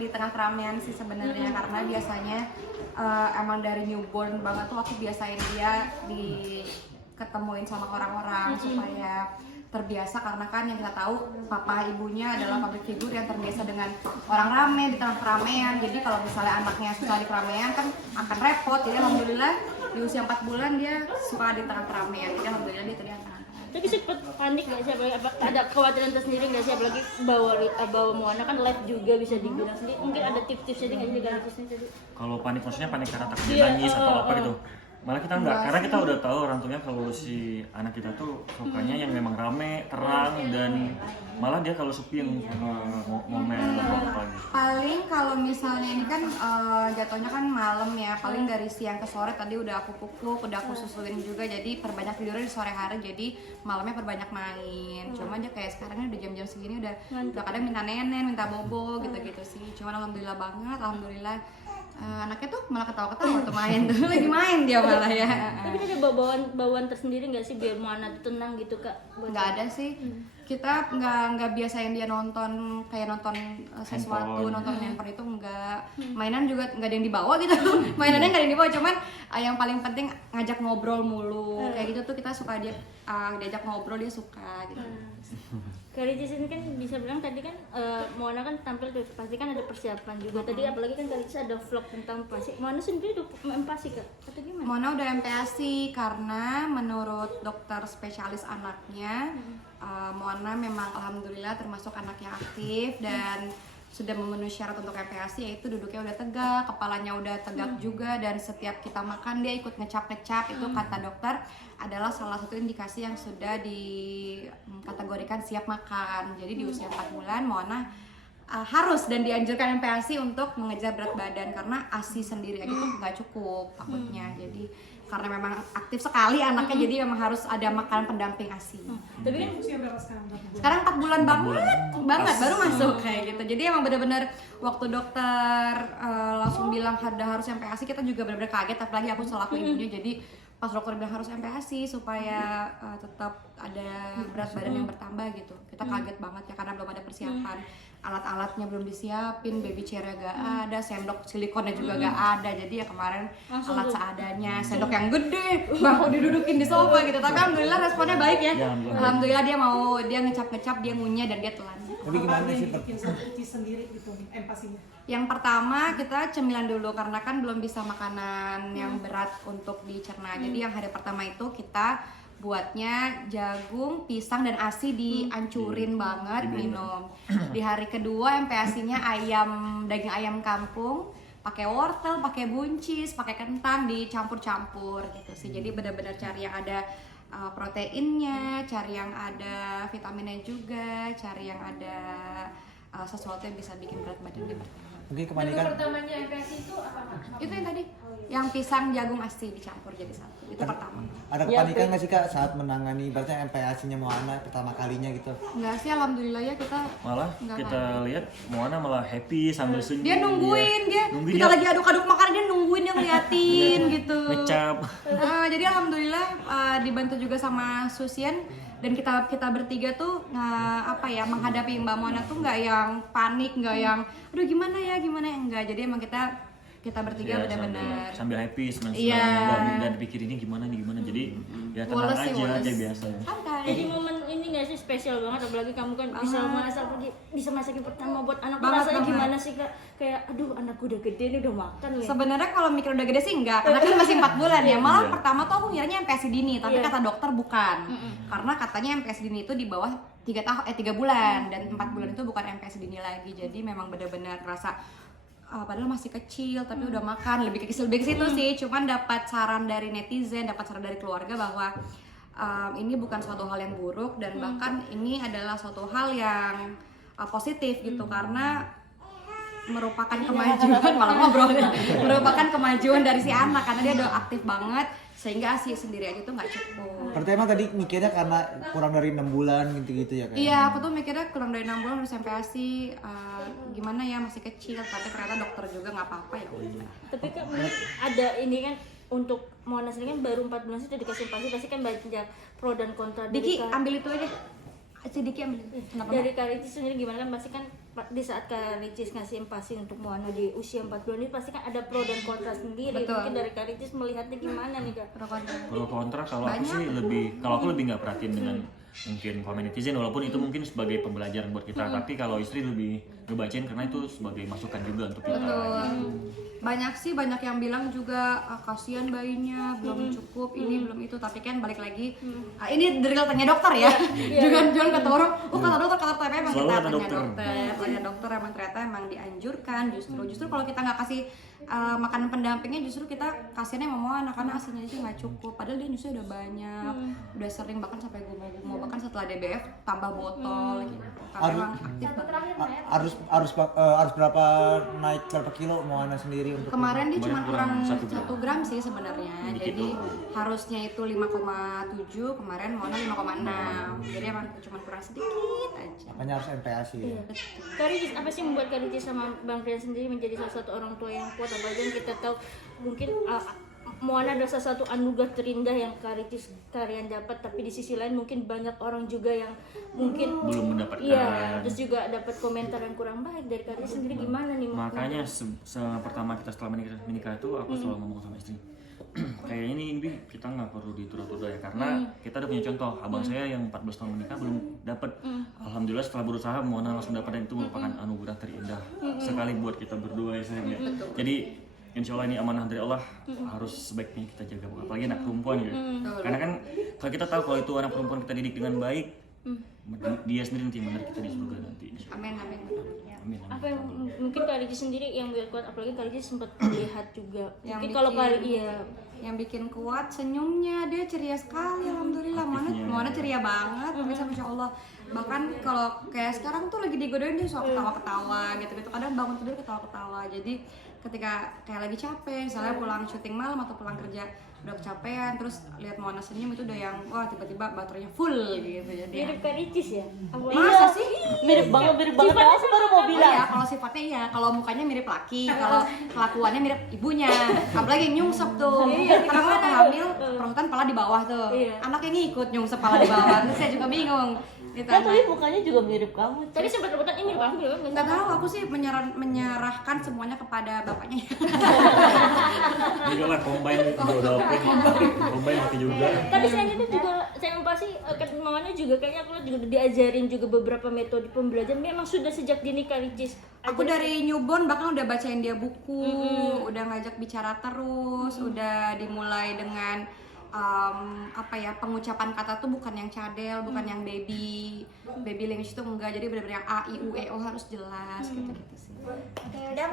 di tengah keramaian sih sebenarnya, karena biasanya emang dari newborn banget tuh aku biasain dia diketemuin sama orang-orang supaya terbiasa, karena kan yang kita tahu papa ibunya adalah public figure yang terbiasa dengan orang rame di tengah keramaian. Jadi kalau misalnya anaknya susah di keramaian kan akan repot. Jadi alhamdulillah di usia 4 bulan dia suka di tengah keramaian. Jadi alhamdulillah dia terlihat tengah. Tapi sempet panik nggak sih? Ada kekhawatiran tersendiri nggak sih? Apalagi bawa Moana kan live juga bisa dibilang sendiri. Mungkin ada tips-tipsnya nggak sih dengan tipsnya tadi? Kalau panik maksudnya panik karena takut dia nangis atau apa gitu? Malah kita enggak, karena kita udah tahu orang tuanya kalau si anak kita tuh sukanya yang memang rame, terang, dan malah dia kalau sepi yang momen atau apa gitu. Paling kalau misalnya ini kan jatuhnya kan malam ya, paling dari siang ke sore tadi udah aku pupuk, udah aku susuin juga, jadi perbanyak tidurnya di sore hari, jadi malamnya perbanyak main. Cuma aja kayak sekarang ini udah jam-jam segini udah kadang minta nenen, minta bobo gitu-gitu sih. Cuman alhamdulillah banget, alhamdulillah anaknya tuh malah ketawa-ketawa tuh main tuh lagi main dia malah ya. Tapi ada bawaan tersendiri nggak sih biar Moana tuh tenang gitu Kak? Nggak ada sih, kita nggak biasain dia nonton kayak nonton sesuatu, nonton handphone itu nggak. Mainan juga nggak ada yang dibawa gitu. Mainannya nggak ada yang dibawa, cuman yang paling penting ngajak ngobrol mulu kayak gitu tuh kita suka diajak ngobrol, dia suka gitu. Kak Ricis ini kan bisa bilang tadi kan Moana kan tampil tuh pasti kan ada persiapan juga. Tadi apalagi kan Kak Ricis ada vlog tentang empasi. Moana sendiri udah empasi Kak? Atau gimana? Moana udah MPASI karena menurut dokter spesialis anaknya Moana memang alhamdulillah termasuk anak yang aktif dan sudah memenuhi syarat untuk MPASI, yaitu duduknya udah tegak, kepalanya udah tegak juga, dan setiap kita makan dia ikut ngecap-ngecap. Itu kata dokter adalah salah satu indikasi yang sudah dikategorikan siap makan. Jadi di usia 4 bulan Moana harus dan dianjurkan MPASI untuk mengejar berat badan, karena ASI sendiri aja tuh nggak cukup takutnya. Jadi karena memang aktif sekali anaknya, jadi memang harus ada makanan pendamping ASI. Tapi kan usia berapa sekarang? Sekarang 4 bulan banget baru masuk kayak gitu. Jadi emang benar-benar waktu dokter langsung bilang harus MPASI, kita juga benar-benar kaget, apalagi aku selaku ibunya. Jadi pas dokter bilang harus MPASI supaya tetap ada berat badan yang bertambah gitu, kita kaget banget ya, karena belum ada persiapan. Alat-alatnya belum disiapin, baby chair-nya gak ada, sendok silikonnya juga gak ada. Jadi ya kemarin alat seadanya, sendok yang gede, bangku didudukin di sofa gitu. Tapi alhamdulillah responnya baik ya. Alhamdulillah dia ngecap-ngecap, dia ngunyah dan dia telan. Tapi gimana sih bikin satu sendiri gitu empasinya? Yang pertama kita cemilan dulu, karena kan belum bisa makanan yang berat untuk dicerna. Jadi yang hari pertama itu kita buatnya jagung, pisang, dan ASI dihancurin banget, minum. Di hari kedua MPASI-nya daging ayam kampung, pakai wortel, pakai buncis, pakai kentang, dicampur-campur gitu sih. Jadi benar-benar cari yang ada proteinnya, cari yang ada vitaminnya juga, cari yang ada sesuatu yang bisa bikin berat badan dia bertambah. Mungkin kepanikan. Pertamanya MPASI itu apa? Itu yang tadi, yang pisang, jagung, ASI dicampur jadi satu. Itu pertama. Ada kepanikan nggak sih Kak saat menangani berarti MPASI-nya Moana pertama kalinya gitu? Enggak sih, alhamdulillah ya kita Malah kita lihat Moana malah happy sambil senyum. dia nungguin kita lagi aduk-aduk makanan, dia nungguin, dia ngeliatin gitu. Ngecap. Jadi alhamdulillah dibantu juga sama Susian, dan kita bertiga tuh menghadapi Mbak Moana tuh nggak yang panik, nggak yang aduh gimana ya enggak. Jadi emang kita bertiga benar-benar sambil happy, senang-senang, dan pikir ini gimana. Jadi ya tenang aja biasa ya. santai. jadi momen ini nggak sih spesial banget, apalagi kamu kan bisa masakin pertama buat anak. Banget, Rasanya banget. gimana sih Kak? Kayak aduh anakku udah gede nih, udah makan nih. Sebenarnya kalau mikir udah gede sih enggak, karena kan masih 4 bulan ya. Malah pertama tuh aku ngiranya MPASI dini, tapi kata dokter bukan. Karena katanya MPASI dini itu di bawah 3 bulan, dan 4 bulan itu bukan MPASI dini lagi. Jadi memang benar-benar ngerasa padahal masih kecil tapi udah makan, lebih ke situ sih. Cuman dapat saran dari netizen, dapat saran dari keluarga bahwa ini bukan suatu hal yang buruk, dan bahkan ini adalah suatu hal yang positif gitu, karena merupakan kemajuan merupakan kemajuan dari si anak, karena dia udah aktif banget, sehingga ASI sendiri aja tuh nggak cukup. Berarti emang tadi mikirnya karena kurang dari 6 bulan gitu ya Kak? Iya, aku tuh mikirnya kurang dari 6 bulan harus sampai ASI, gimana ya, masih kecil, tapi ternyata dokter juga nggak apa-apa ya udah. Tapi kan ada ini kan untuk Moana sendiri kan baru 4 bulan sih udah dikasih pasti kan banyak pro dan kontra. Diki ambil itu aja, si Diki ambil. Kenapa? Dari Kak Ricis sendiri gimana kan pasti kan di saat Kak Ricis ngasih empasi untuk Moana di usia 4 bulan ini pasti kan ada pro dan kontra sendiri. Betul. Mungkin dari Kak Ricis melihatnya gimana nih Kak? Pro kontra. Pro kontra kalau aku sih aku lebih nggak perhatiin dengan mungkin komen netizen, walaupun itu mungkin sebagai pembelajaran buat kita, tapi kalau istri lebih ngebacain karena itu sebagai masukan juga untuk kita. Banyak yang bilang juga kasihan bayinya belum cukup ini belum itu, tapi kan balik lagi ini drill tanya dokter ya. Jangan kata orang kata dokter tapi emang Selalu kita kata tanya dokter. tanya dokter emang ternyata emang dianjurkan justru kalau kita nggak kasih makanan pendampingnya, justru kita kasihannya mau anak-anak asinya aja nggak cukup, padahal dia justru udah banyak, udah sering bahkan sampai gumoh bahkan setelah DBF tambah botol gitu. Karena emang aktif banget. Harus berapa naik berapa kilo Moana sendiri untuk Kemarin dia cuma kurang kurang 1 1 gram sih sebenarnya. Dikit Jadi doang. harusnya itu 5,7, kemarin Mona 5,6. Jadi emang cuma kurang sedikit aja. makanya harus MPASI ya. Kak Ricis, apa sih membuat Kak Ricis sama Bang Rian sendiri menjadi salah satu orang tua yang kuat? Apalagi yang kita tahu mungkin Moana adalah salah satu anugerah terindah yang Kak Ricis Rian dapat, tapi di sisi lain mungkin banyak orang juga yang mungkin Belum mendapatkan. iya, terus juga dapat komentar yang kurang baik dari Kak Ricis sendiri, gimana nih? Makanya pertama kita setelah menikah itu aku selalu ngomong sama istri, kayaknya ini kita nggak perlu ditunda-tunda ya, karena kita udah punya contoh abang saya yang 14 tahun menikah belum dapat. Alhamdulillah setelah berusaha Mona langsung dapat, dan itu merupakan anugerah terindah sekali buat kita berdua ya sayang ya. Jadi insya Allah ini amanah dari Allah, harus sebaiknya kita jaga, apalagi anak perempuan gitu. Karena kan kalau kita tahu kalau itu anak perempuan kita didik dengan baik, dia sendiri nanti yang menarik kita di surga nanti. Amin. Amin. Apa yang mungkin Kak Ricis sendiri yang biar kuat, apalagi Kak Ricis sempat lihat juga Yang mungkin kalau bikin- iya Yang bikin kuat senyumnya, dia ceria sekali alhamdulillah. Mona ceria banget, pemirsa masya Allah. Bahkan kalau kayak sekarang tuh lagi digodain dia suka ketawa-ketawa gitu-gitu. Kadang bangun tidur ketawa-ketawa. Jadi ketika kayak lagi capek, misalnya pulang syuting malam atau pulang kerja udah kecapean, terus lihat Mona senyum itu udah yang wah tiba-tiba baterainya full gitu. Jadi mirip Kak Ricis ya? masa sih? Mirip banget aku baru mau bilang. Iya, kalau sifatnya iya, kalau mukanya mirip laki, kalau kelakuannya mirip ibunya. Apalagi nyungsep tuh. Karena waktu hamil, perawatan pala di bawah tuh. Anaknya ngikut nyungsep pala di bawah. Terus saya juga bingung. Gitu. Kan tapi mukanya juga mirip kamu. Tadi sempat rebutan ini mirip aku ya? Nggak tahu, aku sih menyerahkan semuanya kepada bapaknya. Enggak lah, combine itu udah oke. Combine oke juga. Tapi selain itu juga saya pasti Moana juga kayaknya aku lihat juga udah diajarin juga beberapa metode pembelajaran. Memang sudah sejak dini Kak Ricis. Aku dari newborn bahkan udah bacain dia buku, udah ngajak bicara terus, udah dimulai dengan pengucapan kata tuh bukan yang cadel, bukan yang baby language itu enggak, jadi benar-benar yang A I U E O harus jelas gitu sih. Ya,